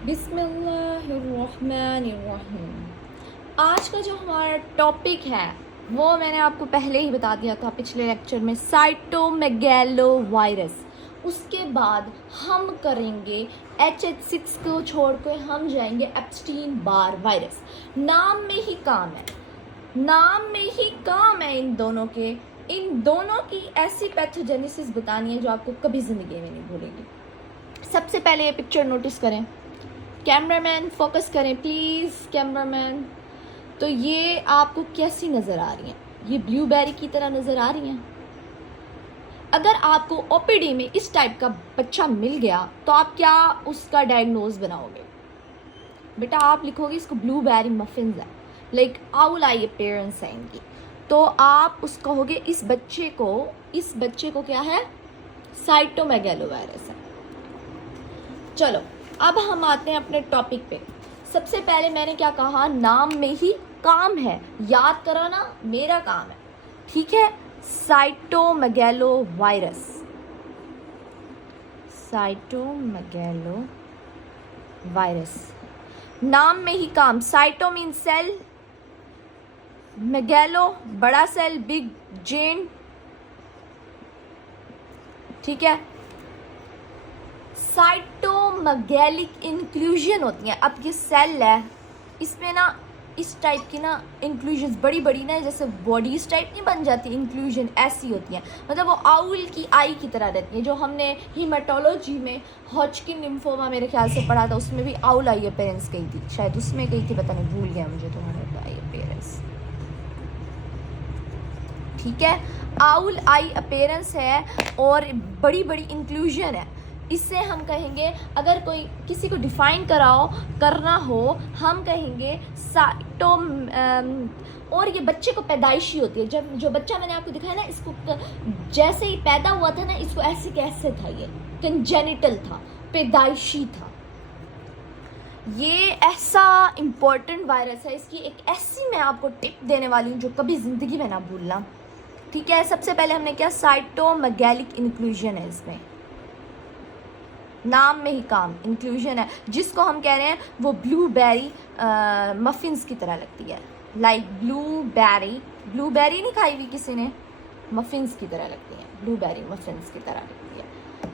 बिस्मिल्लाहिर्रहमानिर्रहीम। आज का जो हमारा टॉपिक है वो मैंने आपको पहले ही बता दिया था पिछले लेक्चर में, साइटोमेगैलो वायरस। उसके बाद हम करेंगे H6 को छोड़ के हम जाएंगे एप्स्टीन बार वायरस। नाम में ही काम है, नाम में ही काम है इन दोनों की ऐसी पैथोजेनेसिस बतानी है जो आपको कभी ज़िंदगी में नहीं भूलेगी। सबसे पहले ये पिक्चर नोटिस करें, कैमरामैन फोकस करें प्लीज़, कैमरामैन। तो ये आपको कैसी नज़र आ रही हैं? ये ब्लूबेरी की तरह नज़र आ रही हैं। अगर आपको ओपीडी में इस टाइप का बच्चा मिल गया तो आप क्या उसका डायग्नोज बनाओगे? बेटा आप लिखोगे इसको ब्लूबेरी मफिन्स है, लाइक आउल आई अपीयरेंस है इनकी। तो आप उस कहोगे इस बच्चे को क्या है? साइटोमेगैलो वायरस है। चलो अब हम आते हैं अपने टॉपिक पे। सबसे पहले मैंने क्या कहा, नाम में ही काम है, याद कराना मेरा काम है, ठीक है। साइटोमेगैलो वायरस, साइटोमेगैलो वायरस, नाम में ही काम। साइटो मीन सेल, मेगैलो बड़ा सेल, बिग जेन, ठीक है। साइटोमेगैलिक इंक्लूजन होती हैं। अब ये सेल है, इसमें ना इस टाइप की ना इंक्लूजन बड़ी बड़ी ना जैसे बॉडीज टाइप नहीं बन जाती, इंक्लूजन ऐसी होती हैं, मतलब वो आउल की आई की तरह रहती है। जो हमने हीमेटोलॉजी में हॉजकिन लिम्फोमा मेरे ख्याल से पढ़ा था, उसमें भी आउल आई अपीयरेंस गई थी, शायद उसमें गई थी, पता नहीं भूल गया मुझे तुम्हारा आई अपीयरेंस, ठीक है। आउल आई अपीयरेंस है और बड़ी बड़ी इंक्लूजन है। इससे हम कहेंगे, अगर कोई किसी को डिफाइन करना हो, हम कहेंगे और ये बच्चे को पैदाइशी होती है। जब जो बच्चा मैंने आपको दिखाया ना, इसको जैसे ही पैदा हुआ था ना, इसको ऐसे कैसे था, ये कंजेनिटल था, पैदाइशी था। ये ऐसा इम्पोर्टेंट वायरस है, इसकी एक ऐसी मैं आपको टिप देने वाली हूँ जो कभी ज़िंदगी में ना भूलना, ठीक है। सबसे पहले हमने क्या, साइटोमेगैलिक इंक्लूजन है इसमें, नाम में ही काम, इंक्लूजन है। जिसको हम कह रहे हैं वो ब्लूबेरी मफिन्स की तरह लगती है, लाइक ब्लूबेरी नहीं खाई हुई किसी ने, मफिन्स की तरह लगती है, ब्लूबेरी मफिन्स की तरह लगती है।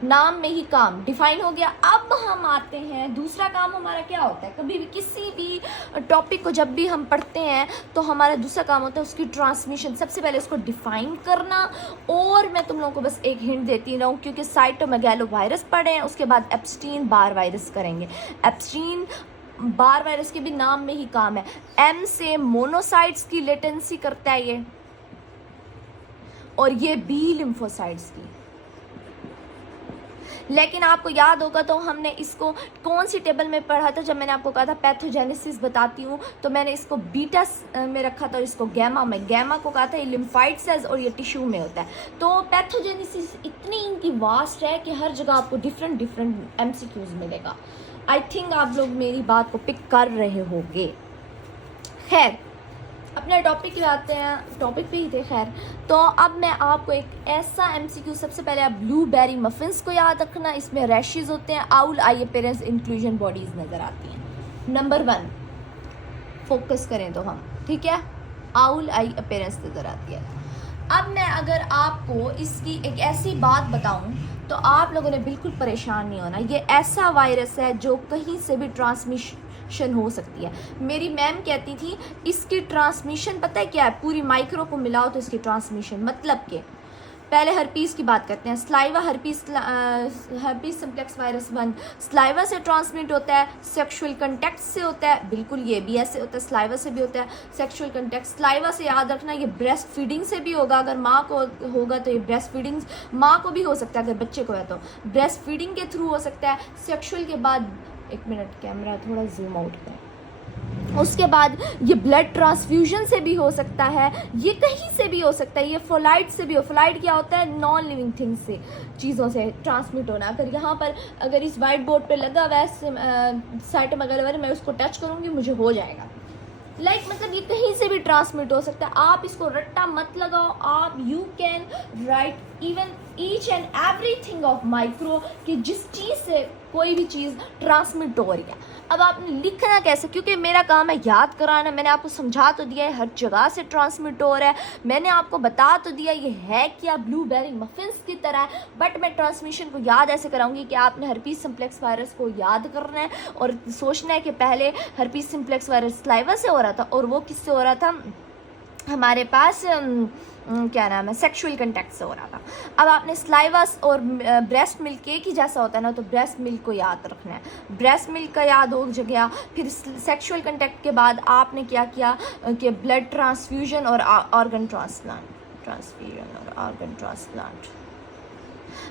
नाम में ही काम डिफाइन हो गया। अब हम आते हैं, दूसरा काम हमारा क्या होता है, कभी भी किसी भी टॉपिक को जब भी हम पढ़ते हैं तो हमारा दूसरा काम होता है उसकी ट्रांसमिशन। सबसे पहले उसको डिफाइन करना, और मैं तुम लोगों को बस एक हिंट देती रहूँ, क्योंकि साइटोमेगैलो वायरस पढ़े हैं, उसके बाद एप्स्टीन बार वायरस करेंगे। एप्स्टीन बार वायरस के भी नाम में ही काम है। एम से मोनोसाइट्स की लेटेंसी करता है ये, और ये बी लिम्फोसाइट्स की। लेकिन आपको याद होगा तो हमने इसको कौन सी टेबल में पढ़ा था, जब मैंने आपको कहा था पैथोजेनेसिस बताती हूँ, तो मैंने इसको बीटा में रखा था और इसको गैमा में। गैमा को कहा था ये लिम्फाइड सेल्स और ये टिश्यू में होता है। तो पैथोजेनेसिस इतनी इनकी वास्ट है कि हर जगह आपको डिफरेंट MCQs मिलेगा। आई थिंक आप लोग मेरी बात को पिक कर रहे होंगे। खैर अपने टॉपिक पे आते हैं, टॉपिक पे ही थे। खैर तो अब मैं आपको एक ऐसा MCQ, सबसे पहले आप ब्लूबेरी मफिन्स को याद रखना, इसमें रैशेज होते हैं, आउल आई अपीयरेंस, इंक्लूजन बॉडीज नज़र आती हैं। नंबर 1 फोकस करें तो हम, ठीक है, आउल आई अपीयरेंस नज़र आती है। अब मैं अगर आपको इसकी एक ऐसी बात बताऊं तो आप लोगों ने बिल्कुल परेशान नहीं होना। ये ऐसा वायरस है जो कहीं से भी ट्रांसमिशन हो सकती है। मेरी मैम कहती थी इसकी ट्रांसमिशन पता है क्या है, पूरी माइक्रो को मिलाओ तो इसकी ट्रांसमिशन, मतलब कि पहले हर्पीस की बात करते हैं। Saliva herpes simplex virus 1 saliva से ट्रांसमिट होता है, सेक्सुअल कंटेक्ट से होता है, बिल्कुल ये भी ऐसे होता है, स्लाइवा से भी होता है सेक्सुअल कंटेक्ट। स्लाइवा से याद रखना ये ब्रेस्ट फीडिंग से भी होगा, अगर माँ को होगा तो ये ब्रेस्ट फीडिंग माँ को भी हो सकता है, अगर बच्चे को है तो ब्रेस्ट फीडिंग के थ्रू हो सकता है। सेक्सुअल के बाद, एक मिनट कैमरा थोड़ा जूम आउट करें, उसके बाद ये ब्लड ट्रांसफ्यूजन से भी हो सकता है, ये कहीं से भी हो सकता है, ये फोलाइट से भी हो। फोलाइट क्या होता है, नॉन लिविंग थिंग्स से, चीज़ों से ट्रांसमिट होना। अगर यहाँ पर अगर इस वाइट बोर्ड पे लगा हुआ है साइटोमेगैलो, मैं उसको टच करूँगी मुझे हो जाएगा, मतलब ये कहीं से भी ट्रांसमिट हो सकता है। आप इसको रट्टा मत लगाओ, आप you can write even each and everything of micro, कि जिस चीज़ से कोई भी चीज़ ट्रांसमिट हो रही है। अब आपने लिखना कैसे, क्योंकि मेरा काम है याद कराना। मैंने आपको समझा तो दिया है हर जगह से ट्रांसमिट हो रहा है, मैंने आपको बता तो दिया ये है क्या, ब्लूबेरी मफिन्स की तरह है, बट मैं ट्रांसमिशन को याद ऐसे कराऊंगी कि आपने हर्पीस सिम्प्लेक्स वायरस को याद करना है और सोचना है कि पहले हर्पीस सिम्प्लेक्स वायरस सलाइवा से हो रहा था और वो किससे हो रहा था, हमारे पास क्या नाम है, सेक्सुअल कंटैक्ट से हो रहा था। अब आपने सलाइवा और ब्रेस्ट मिल्क एक ही जैसा होता है ना, तो ब्रेस्ट मिल्क को याद रखना है। ब्रेस्ट मिल्क का याद हो गया, फिर सेक्सुअल कंटैक्ट के बाद आपने क्या किया कि ब्लड ट्रांसफ्यूजन और ऑर्गन ट्रांसप्लांट।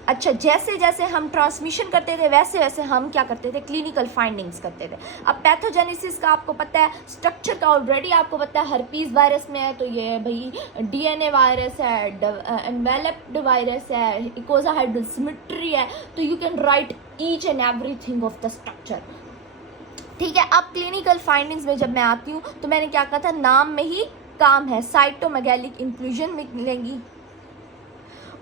अच्छा, जैसे जैसे हम ट्रांसमिशन करते थे वैसे वैसे हम क्या करते थे, क्लिनिकल फाइंडिंग्स करते थे। अब पैथोजेनेसिस का आपको पता है, स्ट्रक्चर का ऑलरेडी आपको पता है, हर्पीस वायरस में है तो ये भाई डीएनए वायरस है, एनवेलप्ड वायरस है, इकोसाहेड्रोसिमेट्री है, तो you can write each and everything of the structure. ठीक है, अब क्लिनिकल फाइंडिंग्स में जब मैं आती हूँ तो मैंने क्या कहा था, नाम में ही काम है, साइटोमेगैलिक इंक्लूजन मिलेंगी।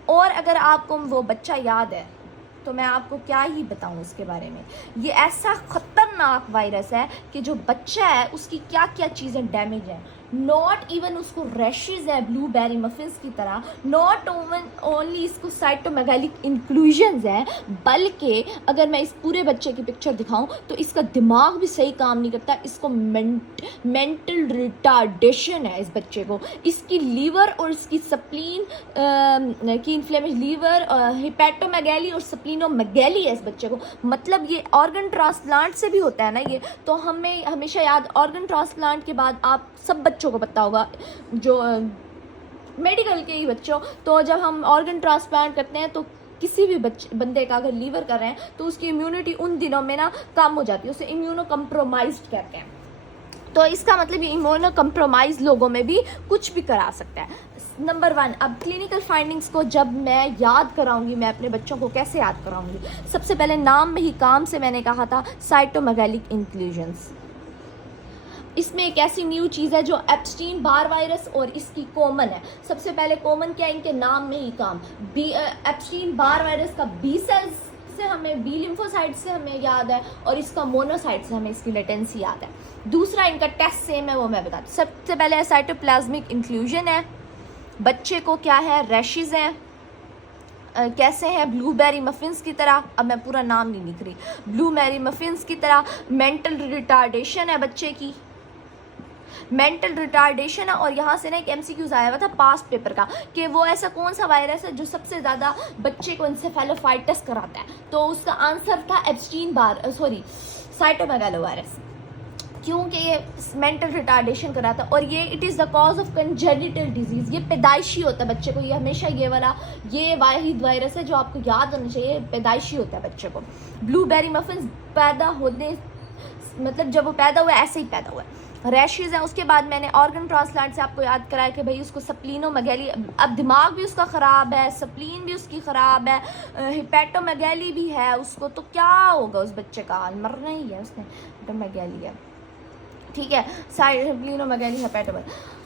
और अगर आपको वो बच्चा याद है तो मैं आपको क्या ही बताऊं इसके बारे में, ये ऐसा ख़तरनाक वायरस है कि जो बच्चा है उसकी क्या क्या चीज़ें डैमेज हैं। नॉट इवन उसको रैशेज है ब्लूबेरी मफिन्स की तरह, नॉट ओनली इसको साइटोमेगैलिक इंक्लूजन्स है, बल्कि अगर मैं इस पूरे बच्चे की पिक्चर दिखाऊं तो इसका दिमाग भी सही काम नहीं करता, इसको मेंटल रिटार्डेशन है इस बच्चे को, इसकी लीवर और इसकी स्प्लीन की इन्फ्लेमेशन, लीवर हिपैटोमेगैली और स्प्लीनोमेगैली है इस बच्चे को। मतलब ये ऑर्गन ट्रांसप्लांट से भी होता है ना ये, तो हमें हमेशा याद, ऑर्गन ट्रांसप्लांट के बाद आप सब बच्चों को पता होगा जो मेडिकल के ही बच्चों, तो जब हम ऑर्गन ट्रांसप्लांट करते हैं तो किसी भी बंदे का अगर लीवर कर रहे हैं तो उसकी इम्यूनिटी उन दिनों में ना कम हो जाती है, उसे इम्यूनो कम्प्रोमाइज्ड कहते हैं। तो इसका मतलब ये इम्यूनो कम्प्रोमाइज लोगों में भी कुछ भी करा सकता है। नंबर 1, अब क्लिनिकल फाइंडिंग्स को जब मैं याद कराऊंगी, मैं अपने बच्चों को कैसे याद कराऊंगी, सबसे पहले नाम में ही काम से मैंने कहा था साइटोमेगैलिक इंक्लूजन्स। इसमें एक ऐसी न्यू चीज़ है जो एप्स्टीन बार वायरस और इसकी कॉमन है। सबसे पहले कॉमन क्या है, इनके नाम में ही काम, एप्स्टीन बार वायरस का बी सेल्स से हमें, बी लिम्फोसाइट से हमें याद है और इसका मोनोसाइट से हमें इसकी लेटेंसी याद है। दूसरा, इनका टेस्ट सेम है, वो मैं बताती हूँ। सबसे पहले साइटोप्लाज्मिक इंक्लूजन है, बच्चे को क्या है, रैशेज हैं, कैसे हैं, ब्लूबेरी मफिन्स की तरह, अब मैं पूरा नाम नहीं लिख रही, ब्लूबेरी मफिन्स की तरह। मेंटल रिटार्डेशन है बच्चे की, मेंटल रिटार्डेशन है। और यहाँ से ना एक एमसीक्यूज आया हुआ था पास्ट पेपर का कि वो ऐसा कौन सा वायरस है जो सबसे ज़्यादा बच्चे को एन्सेफेलोफाइटिस कराता है, तो उसका आंसर था एप्स्टीन साइटोमेगालो वायरस, क्योंकि ये मेंटल रिटार्डेशन कराता है और ये it is the cause of congenital disease, ये पैदाइशी होता है बच्चे को, ये हमेशा ये वाला ये वाहिद वायरस है जो आपको याद होना चाहिए, पैदाइशी होता है बच्चे को। ब्लूबेरी मफिन्स पैदा होने, मतलब जब वो पैदा हुआ ऐसे ही पैदा हुआ है। रैशेज हैं, उसके बाद मैंने ऑर्गन ट्रांसप्लांट से आपको याद कराया कि भाई उसको स्प्लीनोमेगैली, अब दिमाग भी उसका ख़राब है, स्प्लीन भी उसकी ख़राब है, हिपैटोमेगैली भी है उसको, तो क्या होगा उस बच्चे का हाल, मरना ही है उसने, हिपैटोमेगैली है, ठीक है, स्प्लीनोमेगैली हिपैटोमेगैली।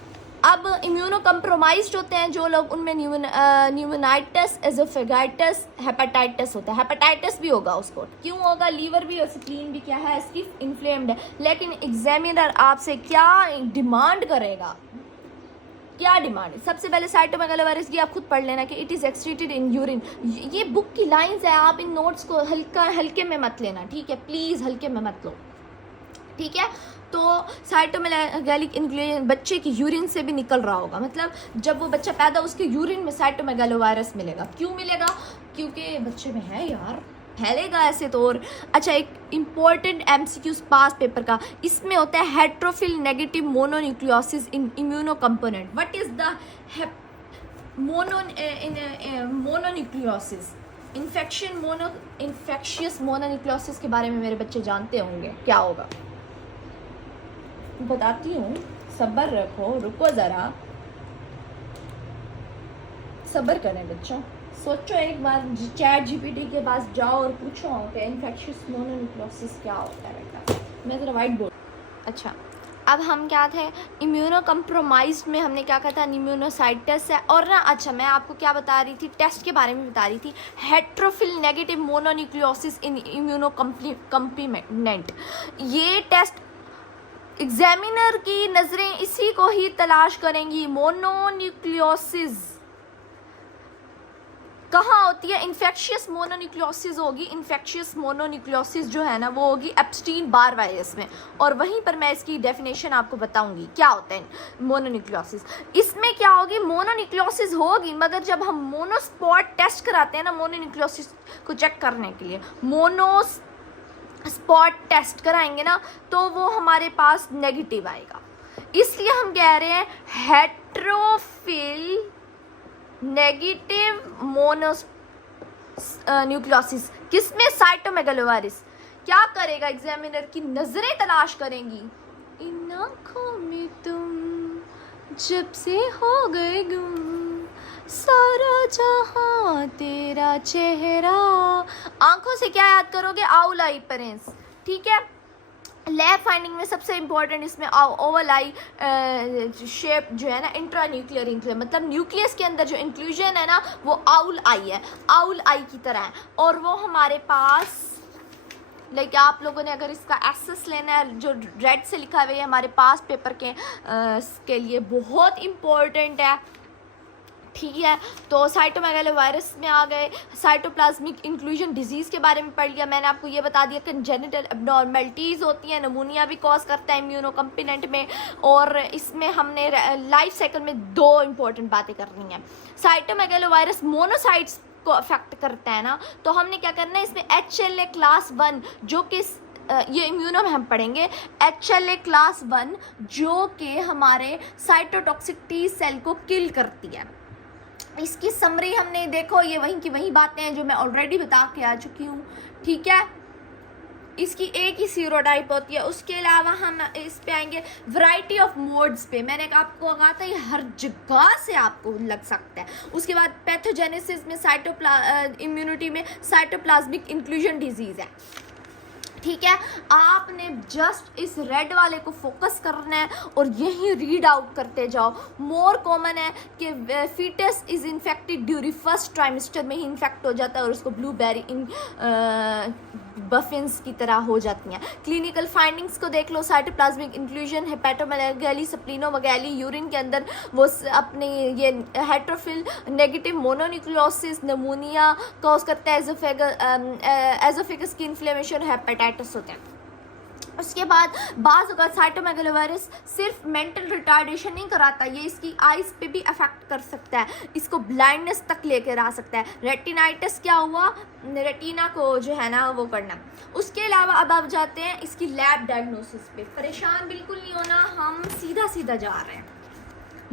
अब इम्यूनो कम्प्रोमाइज्ड होते हैं जो लोग, उनमें न्यूमोनाइटिस, एजोफेगाइटिस, हेपेटाइटिस होता है। हेपेटाइटिस भी होगा उसको, क्यों होगा, लीवर भी और स्प्लीन भी क्या है इसकी इन्फ्लेम्ड है। लेकिन एग्जामिनर आपसे क्या डिमांड करेगा, क्या डिमांड है, सबसे पहले साइटोमेगालो वायरस की आप खुद पढ़ लेना कि it is excreted in urine. ये बुक की लाइंस है, आप इन नोट्स को हल्के में मत लेना, ठीक है, प्लीज़ हल्के में मत लो, ठीक है। तो साइटोमेगैलिक इंक्लूजन बच्चे की यूरिन से भी निकल रहा होगा, मतलब जब वो बच्चा पैदा उसके यूरिन में साइटोमेगैलो वायरस मिलेगा। क्यों मिलेगा, क्योंकि बच्चे में है यार, फैलेगा ऐसे तो। और अच्छा, एक इम्पॉर्टेंट एमसीक्यूज पास पेपर का, इसमें होता है heterophile negative mononucleosis in immuno component. What is the mononucleosis infectious mononucleosis के बारे में मेरे बच्चे जानते होंगे, क्या होगा बताती हूँ, सब्र रखो, रुको ज़रा, सब्र करें बच्चों, सोचो एक बार, चैट जीपीटी के पास जाओ और पूछो कि इन्फेक्शियस मोनोन्यूक्लियोसिस क्या होता है बेटा। मैं ज़रा वाइट बोर्ड, अच्छा अब हम क्या थे, इम्यूनो कम्प्रोमाइज्ड में हमने क्या कहा था, इम्यूनोसाइटिस है। और ना अच्छा मैं आपको क्या बता रही थी, टेस्ट के बारे में बता रही थी, हेट्रोफिल negative mononucleosis in immuno complement. ये टेस्ट एग्जामिनर की नज़रें इसी को ही तलाश करेंगी, मोनोन्यूक्लियोसिस कहाँ होती है, इन्फेक्शियस मोनोन्यूक्लियोसिस होगी। इन्फेक्शियस मोनोन्यूक्लियोसिस जो है ना वो होगी एप्स्टीन बार वायरस में, और वहीं पर मैं इसकी डेफिनेशन आपको बताऊंगी क्या होता है मोनोन्यूक्लियोसिस। इसमें क्या होगी, मोनोन्यूक्लियोसिस होगी, मगर जब हम मोनोस्पॉट टेस्ट कराते हैं ना मोनोन्यूक्लियोसिस को चेक करने के लिए, मोनोस्पॉट टेस्ट कराएंगे ना तो वो हमारे पास नेगेटिव आएगा। इसलिए हम कह रहे हैं हेट्रोफिल नेगेटिव मोनोन्यूक्लियोसिस किसमें, साइटोमेगालोवायरस। क्या करेगा, एग्जामिनर की नजरें तलाश करेंगी, इन आँखों में तुम जब से हो गए गुम, सारा जहां तेरा चेहरा। आंखों से क्या याद करोगे, आउल आई पेरेंस, ठीक है। लैब फाइंडिंग में सबसे इंपॉर्टेंट इसमें ओवल आई शेप जो है ना, इंट्रा न्यूक्लियर इंक्लूजन, मतलब न्यूक्लियस के अंदर जो इंक्लूजन है ना वो आउल आई है, आउल आई की तरह है। और वो हमारे पास लाइक आप लोगों ने अगर इसका एक्सेस लेना है, जो रेड से लिखा हुआ है हमारे पास पेपर के लिए बहुत इम्पोर्टेंट है, ठीक है। तो साइटोमेगालोवायरस में आ गए, साइटोप्लाज्मिक इंक्लूजन डिजीज़ के बारे में पढ़ लिया मैंने, आपको ये बता दिया कंजेनिटल एब्नॉर्मलिटीज़ होती हैं, नमूनिया भी कॉज करता है इम्यूनो कम्पोनेंट में। और इसमें हमने लाइफ साइकिल में 2 इंपॉर्टेंट बातें करनी है। साइटोमेगालोवायरस मोनोसाइट्स को अफेक्ट करता है ना, तो हमने क्या करना है इसमें HLA क्लास 1 जो कि ये इम्यूनो में हम पढ़ेंगे, HLA क्लास 1 जो कि हमारे साइटोटॉक्सिक टी सेल को किल करती है। इसकी समरी हमने देखो, ये वहीं की वही बातें हैं जो मैं ऑलरेडी बता के आ चुकी हूँ, ठीक है। इसकी एक ही सीरोटाइप होती है। उसके अलावा हम इस पे आएंगे वैरायटी ऑफ मोड्स पे, मैंने आपको कहा था ये हर जगह से आपको लग सकता है। उसके बाद पैथोजेनेसिस में इम्यूनिटी में साइटोप्लाज्मिक इंक्लूजन डिजीज़ है, ठीक है। आपने जस्ट इस रेड वाले को फोकस करना है और यही रीड आउट करते जाओ। मोर कॉमन है कि foetus is infected during first trimester में ही इन्फेक्ट हो जाता है और उसको ब्लूबेरी बफिन्स की तरह हो जाती हैं। क्लिनिकल फाइंडिंग्स को देख लो, cytoplasmic inclusion, hepatomegaly, splenomegaly, urine के अंदर वो अपने ये heterophile negative mononucleosis, pneumonia cause करता है, एजोफेगस की इन्फ्लेमेशन, हेपेटाइटिस होते हैं। उसके बाद बाज़ अगर साइटोमेगालोवायरस सिर्फ मेंटल रिटार्डेशन नहीं कराता, ये इसकी आइज़ पे भी अफेक्ट कर सकता है, इसको ब्लाइंडनेस तक लेकर आ सकता है। रेटिनाइटिस क्या हुआ, रेटिना को जो है ना वो करना। उसके अलावा अब आप जाते हैं इसकी लैब डायग्नोसिस पे। परेशान बिल्कुल नहीं होना, हम सीधा सीधा जा रहे हैं।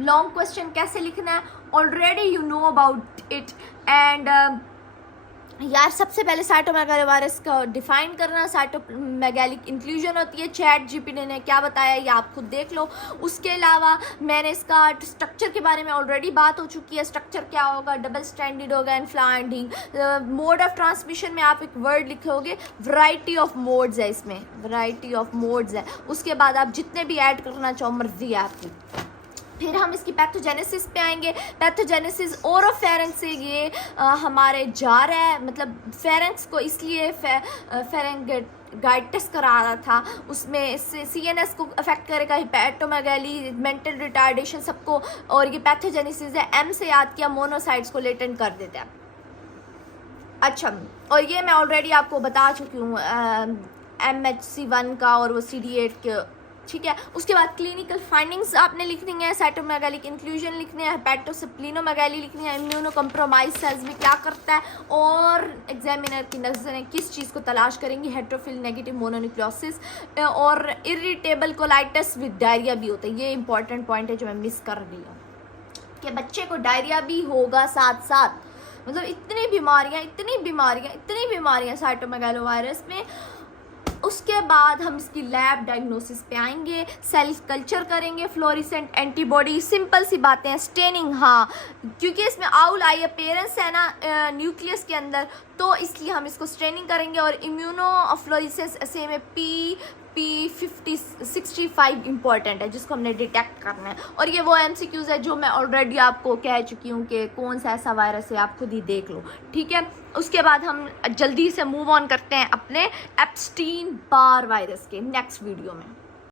लॉन्ग क्वेश्चन कैसे लिखना है already you know about it. And यार सबसे पहले साइटोमेगालोवायरस का डिफाइन करना, साइटोमेगालिक इंक्लूजन होती है, चैट जीपीटी ने क्या बताया ये आप खुद देख लो। उसके अलावा मैंने इसका स्ट्रक्चर के बारे में ऑलरेडी बात हो चुकी है। स्ट्रक्चर क्या होगा, डबल स्टैंडर्ड होगा, इनफ्लाइंडिंग। मोड ऑफ ट्रांसमिशन में आप एक वर्ड लिखोगे, वैरायटी ऑफ मोड्स है, इसमें वैरायटी ऑफ मोड्स है। उसके बाद आप जितने भी ऐड करना चाहो मर्जी है आपकी। फिर हम इसकी पैथोजेनेसिस पे आएंगे। पैथोजेनेसिस ओरोफेरेंक्स से ये हमारे जा रहा है, मतलब फेरेंक्स को इसलिए फेरेंगाइटिस करा रहा था, उसमें CNS को अफेक्ट करेगा, हेपेटोमेगाली, मेंटल रिटार्डेशन सबको। और ये पैथोजेनेसिस है, M से याद किया, मोनोसाइट्स को लेटेंट कर देता है। अच्छा, और ये मैं ऑलरेडी आपको बता चुकी हूँ MHC1 का और वो CD8 के, ठीक है। उसके बाद क्लिनिकल फाइंडिंग्स आपने लिखनी है, साइटोमेगालिक इंक्लूजन लिखने हैं, हेपेटोस्प्लीनोमेगाली लिखनी है, इम्यूनो कम्प्रोमाइज सेल्स में क्या करता है, और एग्जामिनर की नज़रें किस चीज़ को तलाश करेंगी, हेट्रोफिल नेगेटिव मोनोन्यूक्लियोसिस, और इरिटेबल कोलाइटिस विद डायरिया भी होता है। ये इंपॉर्टेंट पॉइंट है जो मैं मिस कर रही हूँ कि बच्चे को डायरिया भी होगा साथ साथ, मतलब इतनी बीमारियाँ साइटोमेगालोवायरस में। उसके बाद हम इसकी लैब डायग्नोसिस पे आएंगे, सेल कल्चर करेंगे, फ्लोरेसेंट एंटीबॉडी, सिंपल सी बातें हैं। स्टेनिंग, हाँ क्योंकि इसमें आउल आई अपीयरेंस है ना न्यूक्लियस के अंदर, तो इसलिए हम इसको स्टेनिंग करेंगे। और इम्यूनो फ्लोरेसेंस ऐसे में P65 इम्पॉर्टेंट है जिसको हमने डिटेक्ट करना है। और ये वो MCQs है जो मैं ऑलरेडी आपको कह चुकी हूँ कि कौन सा ऐसा वायरस है, आप खुद ही देख लो, ठीक है। उसके बाद हम जल्दी से मूव ऑन करते हैं अपने एप्स्टीन बार वायरस के नेक्स्ट वीडियो में।